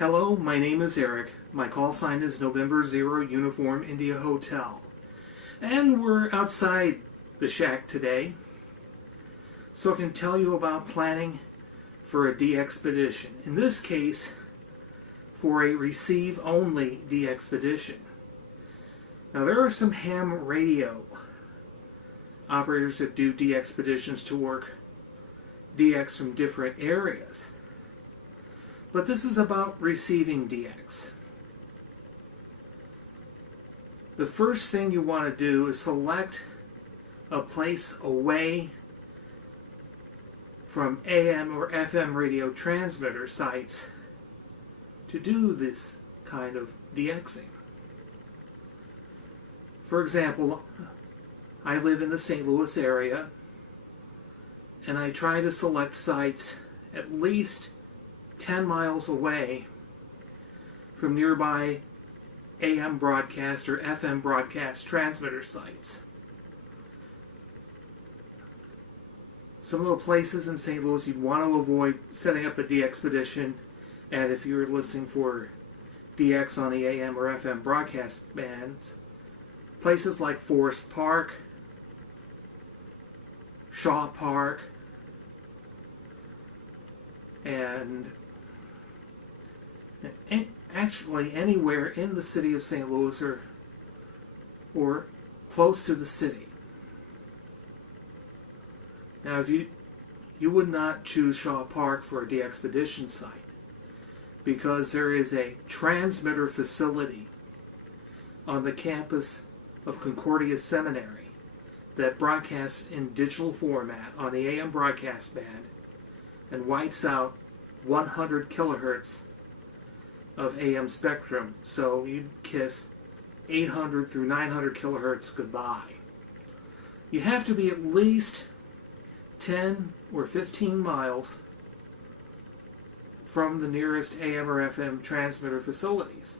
Hello, my name is Eric. My call sign is November 0 Uniform India Hotel. And we're outside the shack today, so I can tell you about planning for a DXpedition. In this case, for a receive-only DXpedition. Now there are some ham radio operators that do DXpeditions to work DX from different areas. But this is about receiving DX. The first thing you want to do is select a place away from AM or FM radio transmitter sites to do this kind of DXing. For example, I live in the St. Louis area, and I try to select sites at least 10 miles away from nearby AM broadcast or FM broadcast transmitter sites. Some of the places in St. Louis you'd want to avoid setting up a DXpedition, and if you're listening for DX on the AM or FM broadcast bands, places like Forest Park, Shaw Park, and actually anywhere in the city of St. Louis or close to the city. Now, if you would not choose Shaw Park for a DXpedition site because there is a transmitter facility on the campus of Concordia Seminary that broadcasts in digital format on the AM broadcast band and wipes out 100 kilohertz of AM spectrum, so you'd kiss 800 through 900 kilohertz goodbye. You have to be at least 10 or 15 miles from the nearest AM or FM transmitter facilities.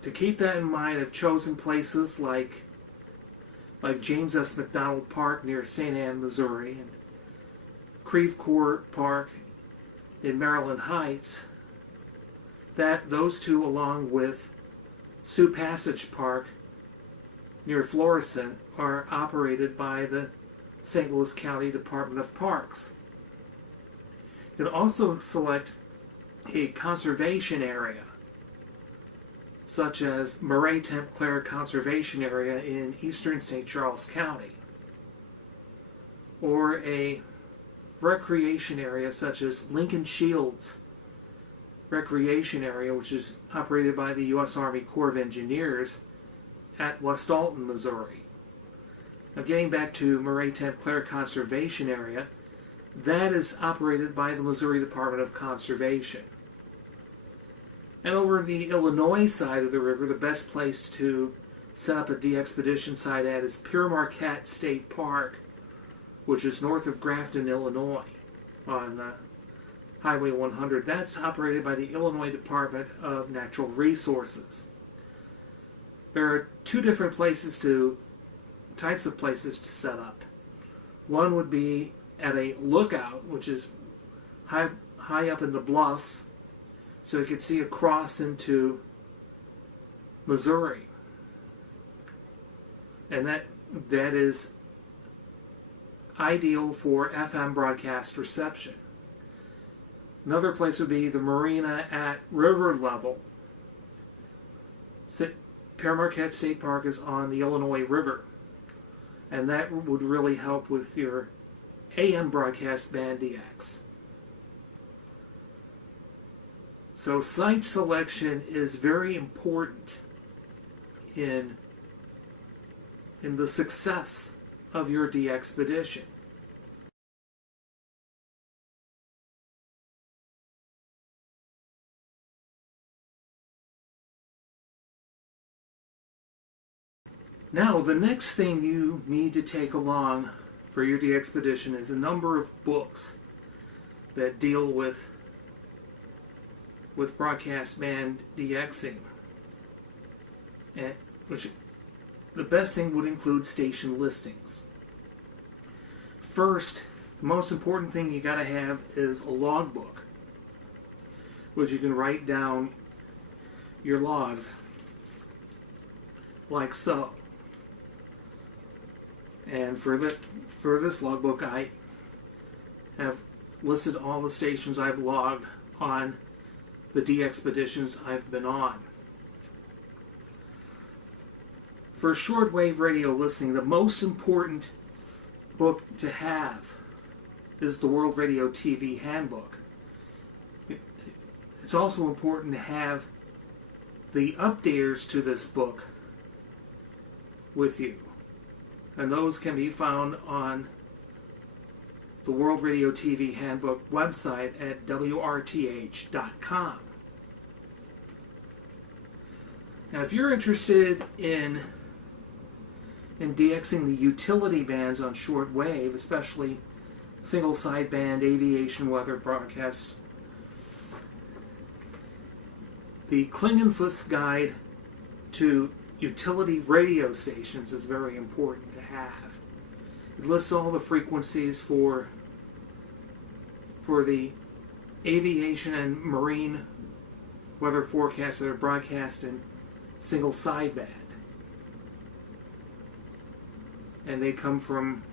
To keep that in mind, I've chosen places like James S. McDonald Park near St. Anne, Missouri, and Creve Coeur Park in Maryland Heights. Those two, along with Sioux Passage Park near Florissant, are operated by the St. Louis County Department of Parks. You can also select a conservation area, such as Marais-Tempe Claire Conservation Area in eastern St. Charles County, or a recreation area such as Lincoln Shields Recreation Area, which is operated by the U.S. Army Corps of Engineers at West Alton, Missouri. Now, getting back to Marais-Tempe Claire Conservation Area, that is operated by the Missouri Department of Conservation. And over the Illinois side of the river, the best place to set up a DXpedition site at is Pere Marquette State Park, which is north of Grafton, Illinois, on Highway 100. That's operated by the Illinois Department of Natural Resources. There are two different types of places to set up. One would be at a lookout, which is high up in the bluffs, so you could see across into Missouri. And that is ideal for FM broadcast reception. Another place would be the marina at river level. Pere Marquette State Park is on the Illinois River, and that would really help with your AM broadcast band DX. So site selection is very important in the success of your DXpedition. Now, the next thing you need to take along for your DXpedition is a number of books that deal with broadcast band DXing, and which the best thing would include station listings. First, The most important thing you got to have is a logbook, which you can write down your logs like so. And for this logbook, I have listed all the stations I've logged on the DXpeditions I've been on. For shortwave radio listening, the most important book to have is the World Radio TV Handbook. It's also important to have the updaters to this book with you. And those can be found on the World Radio TV Handbook website at wrth.com. Now, if you're interested in DXing the utility bands on shortwave, especially single sideband aviation weather broadcast, the Klingenfuss Guide to Utility Radio Stations is very important to have. It lists all the frequencies for the aviation and marine weather forecasts that are broadcast in single sideband. And they come from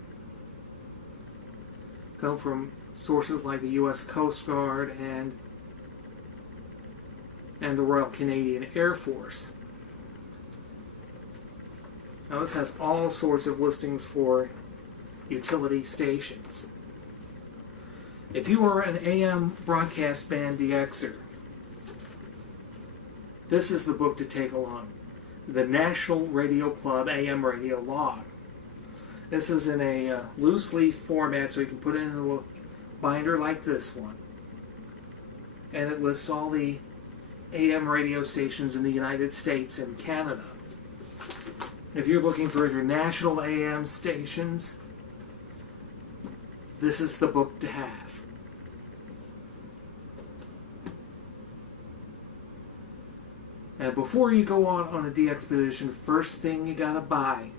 sources like the U.S. Coast Guard and the Royal Canadian Air Force. Now this has all sorts of listings for utility stations. If you are an AM broadcast band DXer, this is the book to take along. The National Radio Club AM Radio Log. This is in a loose leaf format, so you can put it into a binder like this one. And it lists all the AM radio stations in the United States and Canada. If you're looking for international AM stations, this is the book to have. And before you go on a DXpedition, first thing you gotta buy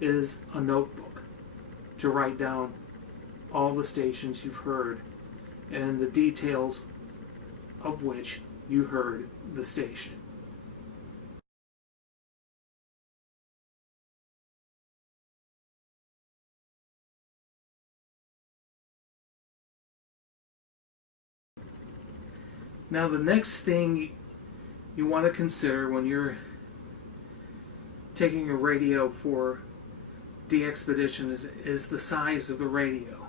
is a notebook to write down all the stations you've heard and the details of which you heard the station. Now the next thing you want to consider when you're taking a radio for DXpedition is the size of the radio.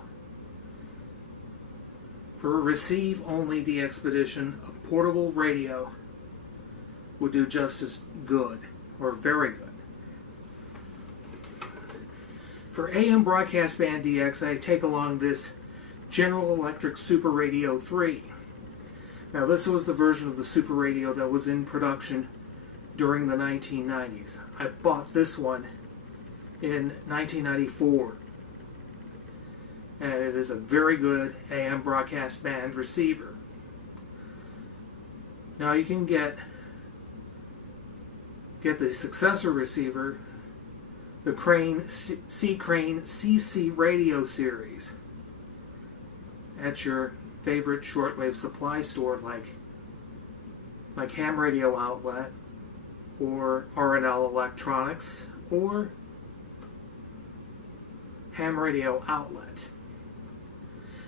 For a receive-only DXpedition, a portable radio would do just as good, or very good. For AM broadcast band DX, I take along this General Electric Super Radio 3. Now this was the version of the Super Radio that was in production during the 1990s. I bought this one in 1994. And it is a very good AM broadcast band receiver. Now you can get the successor receiver, the C-Crane CC Radio series, at your favorite shortwave supply store like Ham Radio Outlet or R&L Electronics or Ham Radio Outlet.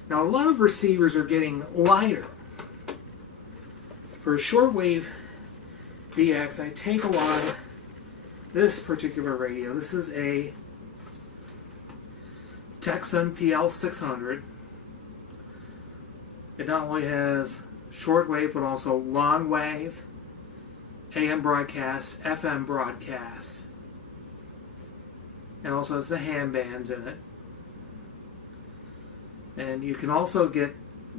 Now a lot of receivers are getting lighter. For a shortwave DX, I take along this particular radio. This is a Texan PL600. It not only has shortwave but also long wave, AM broadcast, FM broadcast, and also has the ham bands in it. And you can also get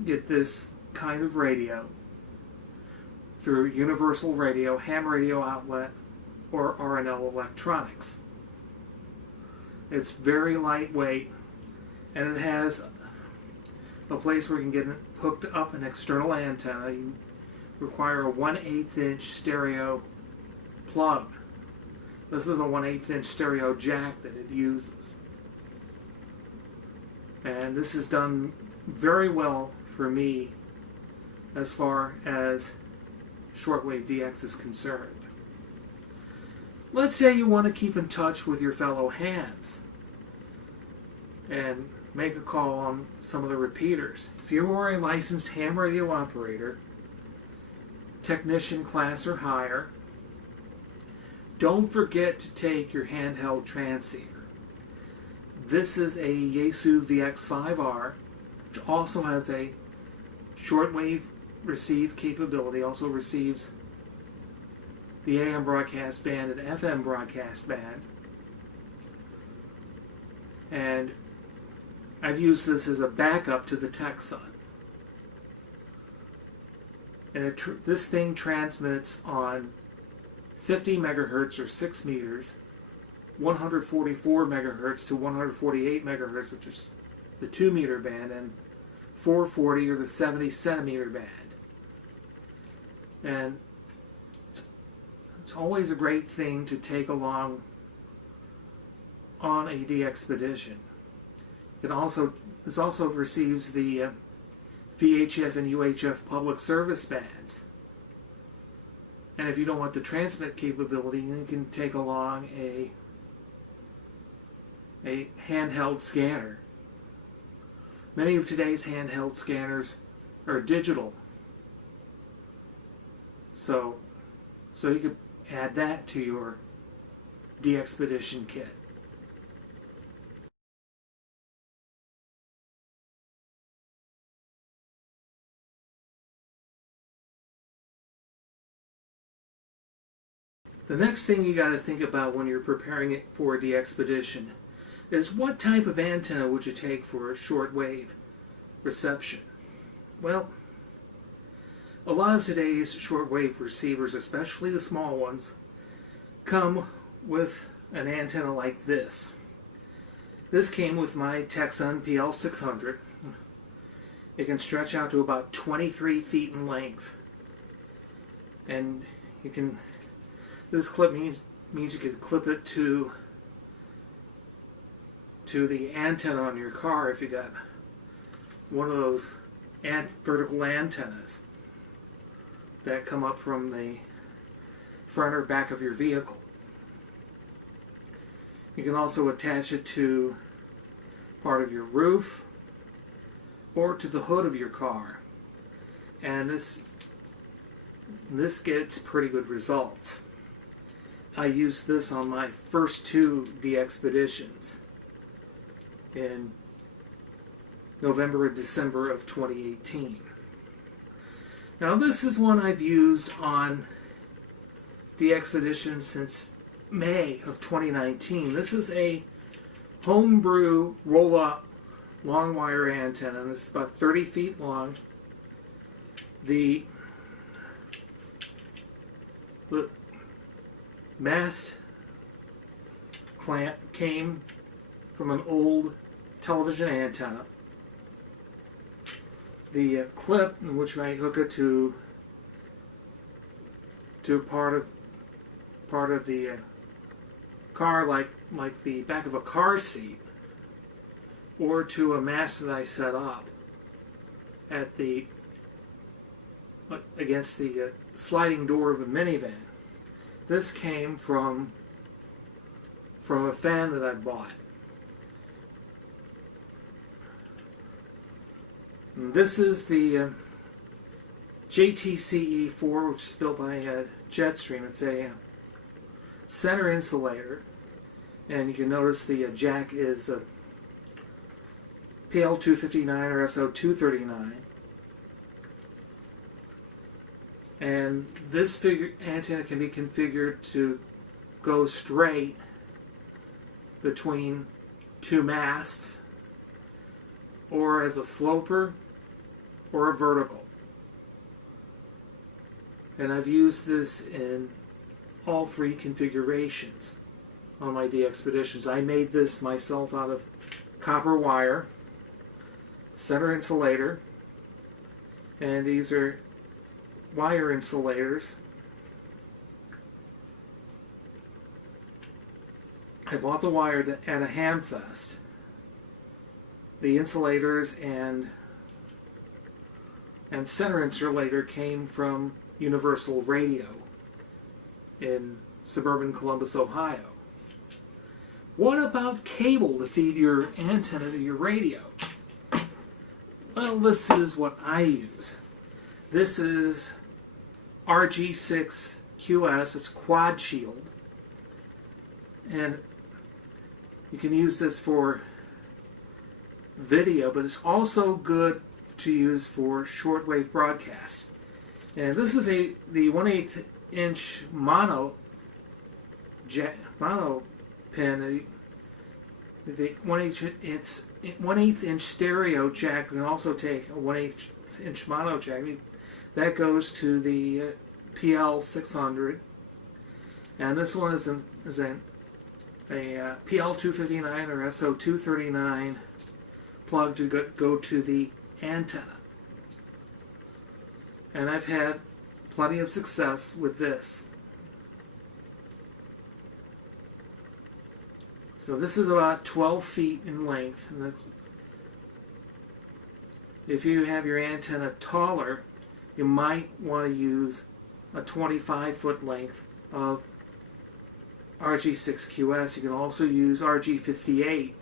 this kind of radio through Universal Radio, Ham Radio Outlet, or R&L Electronics. It's very lightweight, and it has a place where you can get hooked up an external antenna. You require a 1/8 inch stereo plug. This is a 1/8 inch stereo jack that it uses. And this has done very well for me as far as shortwave DX is concerned. Let's say you want to keep in touch with your fellow hams and make a call on some of the repeaters. If you are a licensed ham radio operator, technician class or higher, don't forget to take your handheld transceiver. This is a Yaesu VX5R, which also has a shortwave receive capability, also receives the AM broadcast band and FM broadcast band. And I've used this as a backup to the Texan. And this thing transmits on 50 megahertz or 6 meters, 144 megahertz to 148 megahertz, which is the 2 meter band, and 440 or the 70 centimeter band. And it's always a great thing to take along on a DXpedition. This also receives the VHF and UHF public service bands. And if you don't want the transmit capability, you can take along a handheld scanner. Many of today's handheld scanners are digital. So you could add that to your DXpedition kit. The next thing you got to think about when you're preparing it for a DXpedition is what type of antenna would you take for a shortwave reception? Well, a lot of today's shortwave receivers, especially the small ones, come with an antenna like this. This came with my Texan PL600. It can stretch out to about 23 feet in length. And you can, this clip means you can clip it to the antenna on your car if you got one of those vertical antennas that come up from the front or back of your vehicle. You can also attach it to part of your roof or to the hood of your car, and this gets pretty good results. I used this on my first 2 DXpeditions in November and December of 2018. Now this is one I've used on DXpedition since May of 2019. This is a homebrew roll-up long wire antenna. This is about 30 feet long. The mast clamp came from an old television antenna. The clip in which I hook it to part of the car, like the back of a car seat, or to a mast that I set up at against the sliding door of a minivan. This came from a fan that I bought. And this is the JTCE4, which is built by Jetstream. It's a center insulator, and you can notice the jack is a PL259 or SO239. And this antenna can be configured to go straight between 2 masts, or as a sloper, or a vertical. And I've used this in all 3 configurations on my DXpeditions. I made this myself out of copper wire, center insulator, and these are wire insulators. I bought the wire at a ham fest, the insulators and center insulator came from Universal Radio in suburban Columbus, Ohio. What about cable to feed your antenna to your radio? Well, this is what I use. This is RG6QS, it's quad shield. And you can use this for video, but it's also good to use for shortwave broadcasts. And this is the 1/8 inch mono pin. The 1/8 inch stereo jack. We can also take a 1/8 inch mono jack. That goes to the PL600, and this one is a PL259 or SO239 plug to go to the antenna. And I've had plenty of success with this. So this is about 12 feet in length, and that's, if you have your antenna taller, you might want to use a 25-foot length of RG6QS. You can also use RG58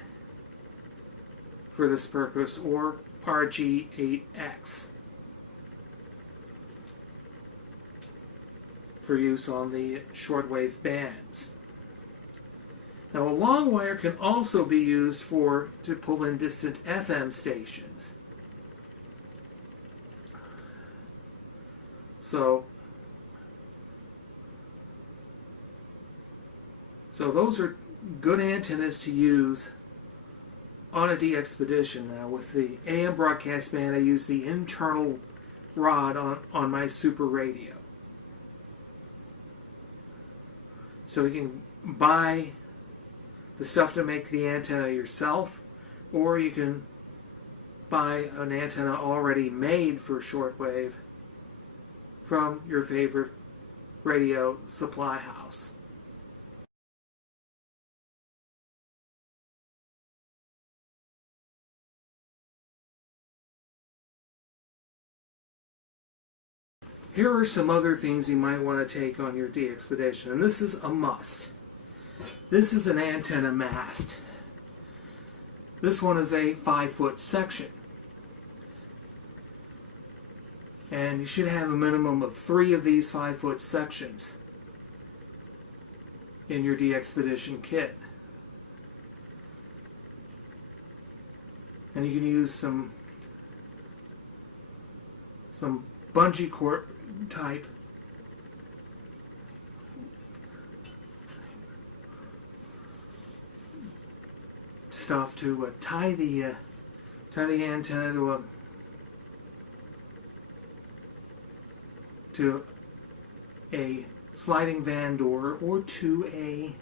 for this purpose, or RG8X for use on the shortwave bands. Now, a long wire can also be used to pull in distant FM stations. So those are good antennas to use on a DXpedition. Now, with the AM broadcast band, I use the internal rod on my super radio. So you can buy the stuff to make the antenna yourself, or you can buy an antenna already made for shortwave from your favorite radio supply house. Here are some other things you might want to take on your DXpedition, and this is a must. This is an antenna mast. This one is a 5-foot section. And you should have a minimum of 3 of these 5-foot sections in your DXpedition kit. And you can use some bungee cord type stuff to tie the antenna to a sliding van door, or to a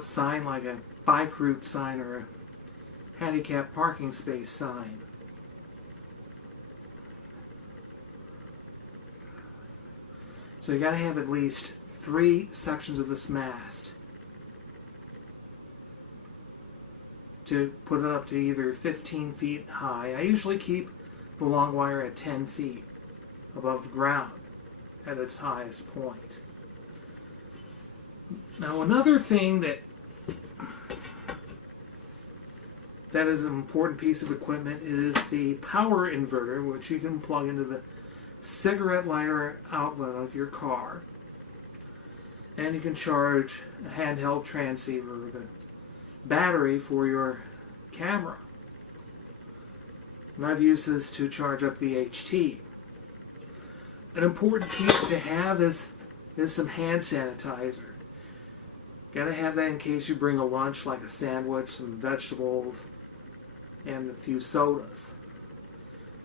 sign like a bike route sign or a handicap parking space sign. So you got to have at least 3 sections of this mast to put it up to either 15 feet high. I usually keep the long wire at 10 feet above the ground at its highest point. Now, another thing that is an important piece of equipment is the power inverter, which you can plug into the cigarette lighter outlet of your car. And you can charge a handheld transceiver with a battery for your camera. And I've used this to charge up the HT. An important piece to have is some hand sanitizer. Got to have that in case you bring a lunch, like a sandwich, some vegetables, and a few sodas.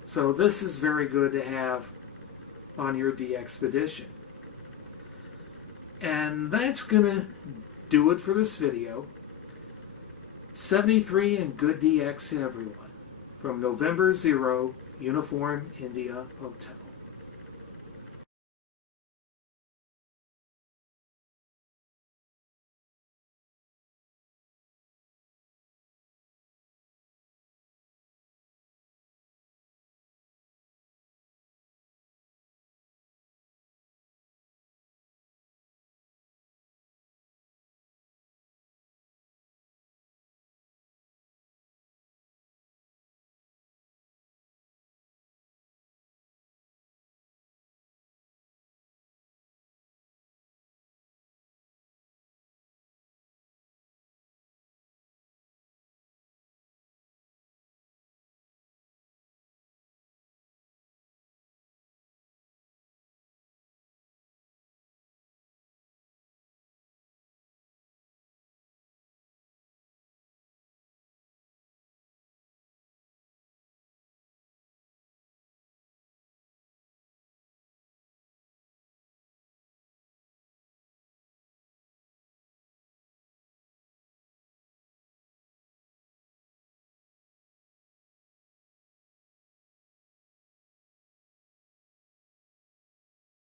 So this is very good to have on your DXpedition. And that's gonna do it for this video. 73 and good DX to everyone. From November 0, Uniform India Hotel.